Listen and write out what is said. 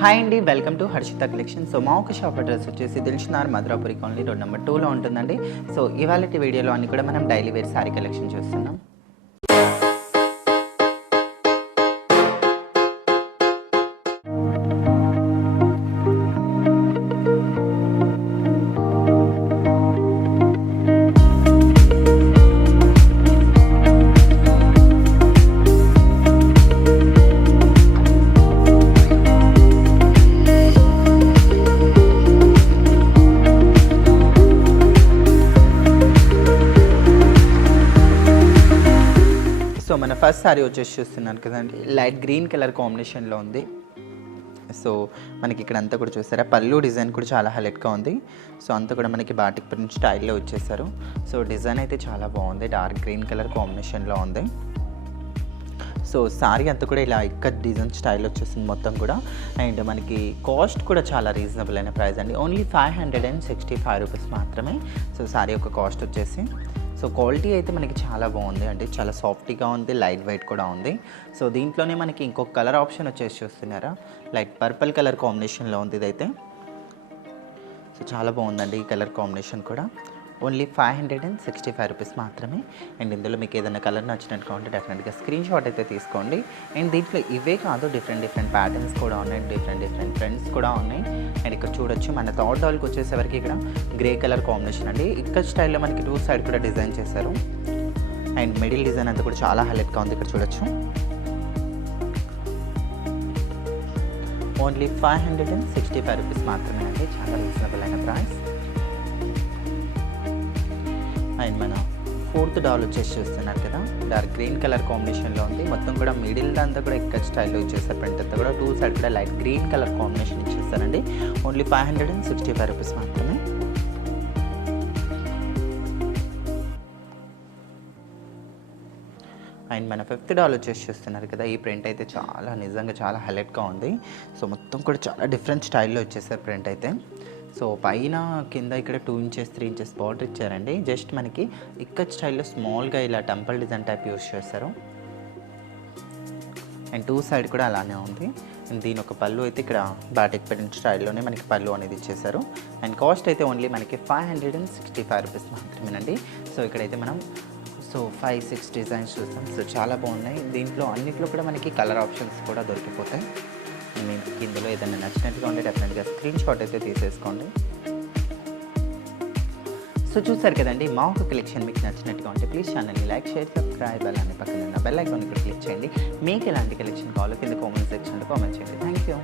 Hi అండి, welcome to Harshitha collection. So మా ఒక షాప్ అడ్రస్ వచ్చేసి Dilsukhnagar Madhurapuri colony road number 2లో ఉంటుందండి. సో ఇవాళ వీడియోలో అన్ని కూడా మనం డైలీ వేర్ శారీ కలెక్షన్ చూస్తున్నాం. సో మన ఫస్ట్ శారీ వచ్చేసి చూస్తున్నారు కదండి, లైట్ గ్రీన్ కలర్ కాంబినేషన్లో ఉంది. సో మనకి ఇక్కడ అంతా కూడా చూసారా, పళ్ళు డిజైన్ కూడా చాలా హైలైట్గా ఉంది. సో అంతా కూడా మనకి బాటిక్ ప్రింట్ స్టైల్లో వచ్చేసారు. సో డిజైన్ అయితే చాలా బాగుంది, డార్క్ గ్రీన్ కలర్ కాంబినేషన్లో ఉంది. సో శారీ అంతా కూడా ఇలా ఇక్కత్ డిజైన్ స్టైల్ వచ్చేసింది మొత్తం కూడా. అండ్ మనకి కాస్ట్ కూడా చాలా రీజనబుల్ అయిన ప్రైస్ అండి, ఓన్లీ 565 రూపీస్ మాత్రమే. సో శారీ యొక్క కాస్ట్ వచ్చేసి, సో క్వాలిటీ అయితే మనకి చాలా బాగుంది, అంటే చాలా సాఫ్ట్గా ఉంది, లైట్ వెయిట్ కూడా ఉంది. సో దీంట్లోనే మనకి ఇంకొక కలర్ ఆప్షన్ వచ్చేసి చూస్తున్నారా, లైట్ పర్పుల్ కలర్ కాంబినేషన్లో ఉంది ఇదైతే. సో చాలా బాగుందండి ఈ కలర్ కాంబినేషన్ కూడా. ఓన్లీ 565 రూపీస్ మాత్రమే. అండ్ ఇందులో మీకు ఏదైనా కలర్ నచ్చినట్టుగా ఉంటే డెఫినెట్గా స్క్రీన్ షాట్ అయితే తీసుకోండి. అండ్ దీంట్లో ఇవే కాదు, డిఫరెంట్ ప్యాటర్న్స్ కూడా ఉన్నాయి, డిఫరెంట్ ప్రింట్స్ కూడా ఉన్నాయి. అండ్ ఇక్కడ చూడొచ్చు, మన థర్డ్ డాల్కి వచ్చేసేవరకు ఇక్కడ గ్రే కలర్ కాంబినేషన్ అండి. ఇక్కడ స్టైల్లో మనకి 2 సైడ్ కూడా డిజైన్ చేశారు. అండ్ మిడిల్ డిజైన్ అంతా కూడా చాలా హైలైట్గా ఉంది, ఇక్కడ చూడొచ్చు. ఓన్లీ 565 రూపీస్ మాత్రమే అండి, చాలా రీజనబుల్ అయిన ప్రైస్. అండ్ మన ఫోర్త్ డాల్ వచ్చేసి చూస్తున్నారు కదా, డార్క్ గ్రీన్ కలర్ కాంబినేషన్లో ఉంది. మొత్తం కూడా మిడిల్ అంతా కూడా ఇక్కడ స్టైల్లో ఇచ్చేస్తారు. ప్రింట్ అంతా కూడా 2 సైడ్ కూడా లైట్ గ్రీన్ కలర్ కాంబినేషన్ ఇచ్చేస్తారండి. ఓన్లీ 565 రూపీస్ మాత్రమే. అండ్ మన ఫిఫ్త్ డాల్ వచ్చేసి చూస్తున్నారు కదా, ఈ ప్రింట్ అయితే నిజంగా చాలా హైలైట్గా ఉంది. సో మొత్తం కూడా చాలా డిఫరెంట్ స్టైల్లో వచ్చేసారు ప్రింట్ అయితే. సో పైన కింద ఇక్కడ 2 ఇంచెస్ 3 ఇంచెస్ బార్డర్ ఇచ్చారండి. జస్ట్ మనకి ఇక్కడ స్టైల్లో స్మాల్గా ఇలా టెంపుల్ డిజైన్ టైప్ యూస్ చేస్తారు. అండ్ 2 సైడ్ కూడా అలానే ఉంది. అండ్ దీని ఒక పళ్ళు అయితే ఇక్కడ బాటిక్ ప్రింట్ స్టైల్లోనే మనకి పళ్ళు అనేది ఇచ్చేసారు. అండ్ కాస్ట్ అయితే ఓన్లీ మనకి 565 రూపీస్ మాత్రమేనండి. సో ఇక్కడైతే మనం 5-6 డిజైన్స్ చూస్తాం. సో చాలా బాగున్నాయి. దీంట్లో అన్నిట్లో కూడా మనకి కలర్ ఆప్షన్స్ కూడా దొరికిపోతాయి. మీకు ఇందులో ఏదైనా నచ్చినట్టుగా ఉంటే డెఫినెట్గా స్క్రీన్ షాట్ అయితే తీసేసుకోండి. సో చూసారు కదండి, మా ఒక కలెక్షన్ మీకు నచ్చినట్టుగా ఉంటే ప్లీజ్ ఛానల్ని లైక్, షేర్, సబ్స్క్రైబ్, అలానే పక్కన ఉన్న బెల్ ఐకాన్ ఇక్కడ క్లిక్ చేయండి. మీకు ఎలాంటి కలెక్షన్ కావాలో కింద కామెంట్ సెక్షన్లో కామెంట్ చేయండి. Thank you.